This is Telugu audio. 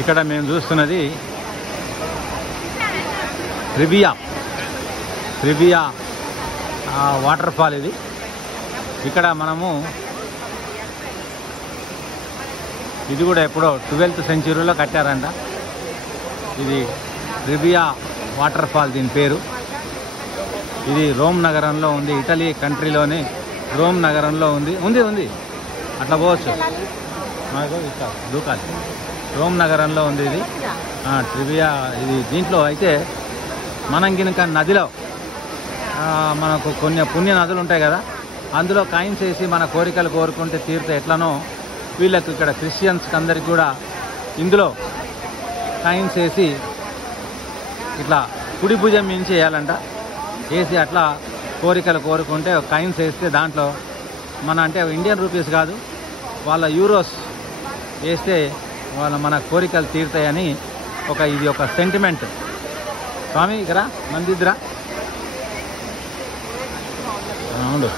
ఇక్కడ మేము చూస్తున్నది త్రిబియా వాటర్ ఫాల్. ఇది ఇక్కడ మనము ఇది కూడా ఎప్పుడో 12th సెంచరీలో కట్టారంట. ఇది త్రిబియా వాటర్ ఫాల్ దీని పేరు. ఇది రోమ్ నగరంలో ఉంది, ఇటలీ కంట్రీలోని రోమ్ నగరంలో ఉంది. అట్లా పోవచ్చు, దూకాలి. రోమ్ నగరంలో ఉంది ఇది ట్రిబియా. ఇది దీంట్లో అయితే మనం గినక నదిలో మనకు కొన్ని పుణ్య నదులు ఉంటాయి కదా, అందులో కాయిన్స్ వేసి మన కోరికలు కోరుకుంటే తీరితే ఎట్లనో వీళ్ళకు ఇక్కడ క్రిస్టియన్స్కి అందరికి కూడా ఇందులో కాయిన్స్ వేసి ఇట్లా కుడి భుజం మించి వేయాలంట. వేసి అట్లా కోరికలు కోరుకుంటే కాయిన్స్ వేస్తే దాంట్లో అంటే ఇండియన్ రూపీస్ కాదు, వాళ్ళ యూరోస్ వేస్తే మన కోరికలు తీరుతాయని ఇది ఒక సెంటిమెంట్. స్వామి ఇక్కడ మందిద్రా అవును.